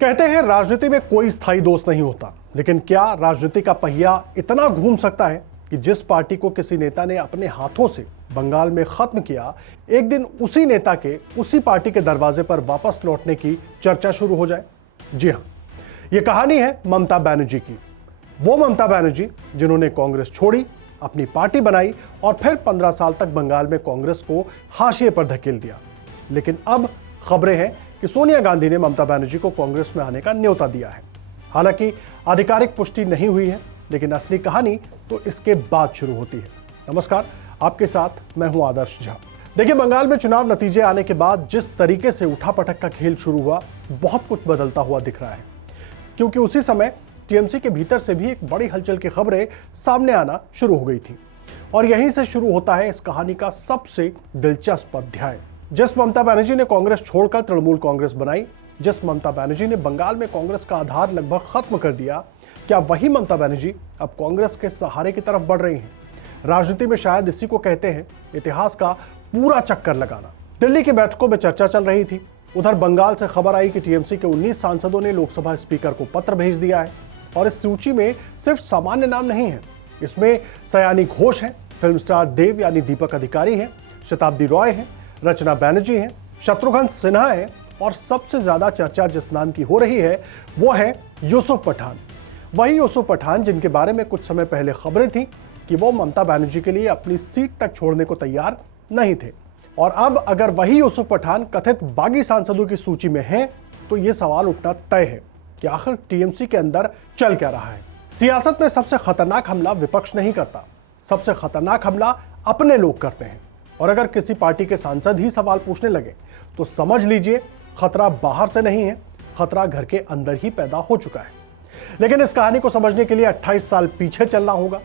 कहते हैं राजनीति में कोई स्थायी दोस्त नहीं होता, लेकिन क्या राजनीति का पहिया इतना घूम सकता है कि जिस पार्टी को किसी नेता ने अपने हाथों से बंगाल में खत्म किया, एक दिन उसी नेता के उसी पार्टी के दरवाजे पर वापस लौटने की चर्चा शुरू हो जाए। जी हां, यह कहानी है ममता बनर्जी की। वो ममता बनर्जी जिन्होंने कांग्रेस छोड़ी, अपनी पार्टी बनाई और फिर 15 साल तक बंगाल में कांग्रेस को हाशिए पर धकेल दिया। लेकिन अब खबरें हैं कि सोनिया गांधी ने ममता बनर्जी को कांग्रेस में आने का न्योता दिया है। हालांकि आधिकारिक पुष्टि नहीं हुई है, लेकिन असली कहानी तो इसके बाद शुरू होती है। नमस्कार, आपके साथ मैं हूं आदर्श झा। देखिए, बंगाल में चुनाव नतीजे आने के बाद जिस तरीके से उठापटक का खेल शुरू हुआ, बहुत कुछ बदलता हुआ दिख रहा है, क्योंकि उसी समय टीएमसी के भीतर से भी एक बड़ी हलचल की खबरें सामने आना शुरू हो गई थी। और यहीं से शुरू होता है इस कहानी का सबसे दिलचस्प अध्याय। जिस ममता बनर्जी ने कांग्रेस छोड़कर तृणमूल कांग्रेस बनाई, जिस ममता बनर्जी ने बंगाल में कांग्रेस का आधार लगभग खत्म कर दिया, क्या वही ममता बनर्जी अब कांग्रेस के सहारे की तरफ बढ़ रही हैं? राजनीति में शायद इसी को कहते हैं इतिहास का पूरा चक्कर लगाना। दिल्ली की बैठकों में चर्चा चल रही थी। उधर बंगाल से खबर आई कि टीएमसी के 19 सांसदों ने लोकसभा स्पीकर को पत्र भेज दिया है। और इस सूची में सिर्फ सामान्य नाम नहीं है, इसमें सयानी घोष है, फिल्म स्टार देव यानी दीपक अधिकारी है, शताब्दी रॉय है, रचना बनर्जी है, शत्रुघ्न सिन्हा है, और सबसे ज्यादा चर्चा जिस नाम की हो रही है वो है यूसुफ पठान। वही यूसुफ पठान जिनके बारे में कुछ समय पहले खबरें थी कि वो ममता बनर्जी के लिए अपनी सीट तक छोड़ने को तैयार नहीं थे। और अब अगर वही यूसुफ पठान कथित बागी सांसदों की सूची में है, तो ये सवाल उठना तय है कि आखिर टीएमसी के अंदर चल क्या रहा है। सियासत में सबसे खतरनाक हमला विपक्ष नहीं करता, सबसे खतरनाक हमला अपने लोग करते हैं। और अगर किसी पार्टी के सांसद ही सवाल पूछने लगे तो समझ लीजिए खतरा बाहर से नहीं है, खतरा घर के अंदर ही पैदा हो चुका है। लेकिन इस कहानी को समझने के लिए 28 साल पीछे चलना होगा।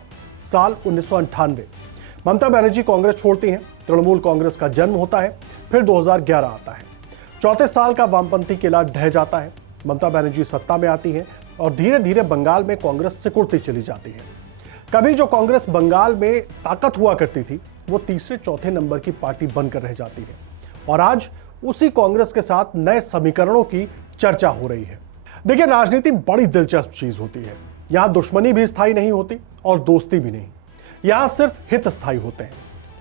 साल 1998 ममता बनर्जी कांग्रेस छोड़ती हैं, तृणमूल कांग्रेस का जन्म होता है, फिर 2011 आता है। 34 साल का वामपंथी किला ढह जाता है, ममता बनर्जी सत्ता में आती है और धीरे धीरे बंगाल में कांग्रेस सिकुड़ती चली जाती है। कभी जो कांग्रेस बंगाल में ताकत हुआ करती थी, वो तीसरे चौथे नंबर की पार्टी बनकर रह जाती है। और आज उसी कांग्रेस के साथ नए समीकरणों की चर्चा हो रही है। देखिए, राजनीति बड़ी दिलचस्प चीज होती है। यहां दुश्मनी भी स्थायी नहीं होती और दोस्ती भी नहीं, यहां सिर्फ हित स्थायी होते हैं।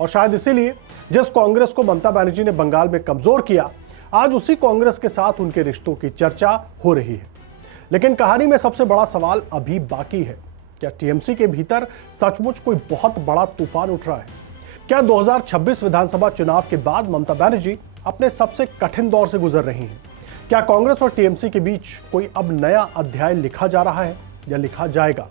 और शायद इसीलिए जिस कांग्रेस को ममता बनर्जी ने बंगाल में कमजोर किया, आज उसी कांग्रेस के साथ उनके रिश्तों की चर्चा हो रही है। लेकिन कहानी में सबसे बड़ा सवाल अभी बाकी है। क्या टीएमसी के भीतर सचमुच कोई बहुत बड़ा तूफान उठ रहा है? क्या 2026 विधानसभा चुनाव के बाद ममता बनर्जी अपने सबसे कठिन दौर से गुजर रही हैं? क्या कांग्रेस और टीएमसी के बीच कोई अब नया अध्याय लिखा जा रहा है या लिखा जाएगा?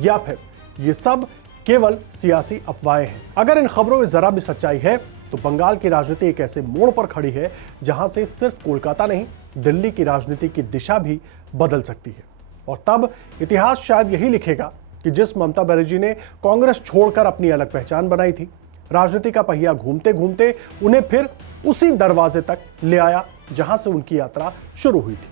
या फिर ये सब केवल सियासी अफवाहें हैं? अगर इन खबरों में जरा भी सच्चाई है तो बंगाल की राजनीति एक ऐसे मोड़ पर खड़ी है जहां से सिर्फ कोलकाता नहीं, दिल्ली की राजनीति की दिशा भी बदल सकती है। और तब इतिहास शायद यही लिखेगा कि जिस ममता बनर्जी ने कांग्रेस छोड़कर अपनी अलग पहचान बनाई थी, राजनीति का पहिया घूमते घूमते उन्हें फिर उसी दरवाजे तक ले आया जहां से उनकी यात्रा शुरू हुई थी।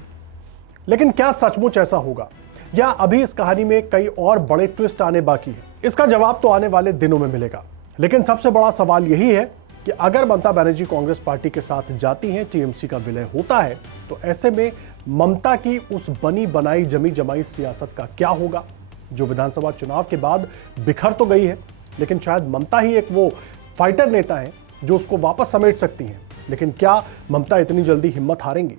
लेकिन क्या सचमुच ऐसा होगा, या अभी इस कहानी में कई और बड़े ट्विस्ट आने बाकी है? इसका जवाब तो आने वाले दिनों में मिलेगा। लेकिन सबसे बड़ा सवाल यही है कि अगर ममता बनर्जी कांग्रेस पार्टी के साथ जाती हैं, टीएमसी का विलय होता है, तो ऐसे में ममता की उस बनी बनाई जमी जमाई सियासत का क्या होगा, जो विधानसभा चुनाव के बाद बिखर तो गई है, लेकिन शायद ममता ही एक वो फाइटर नेता है जो उसको वापस समेट सकती हैं। लेकिन क्या ममता इतनी जल्दी हिम्मत हारेंगी?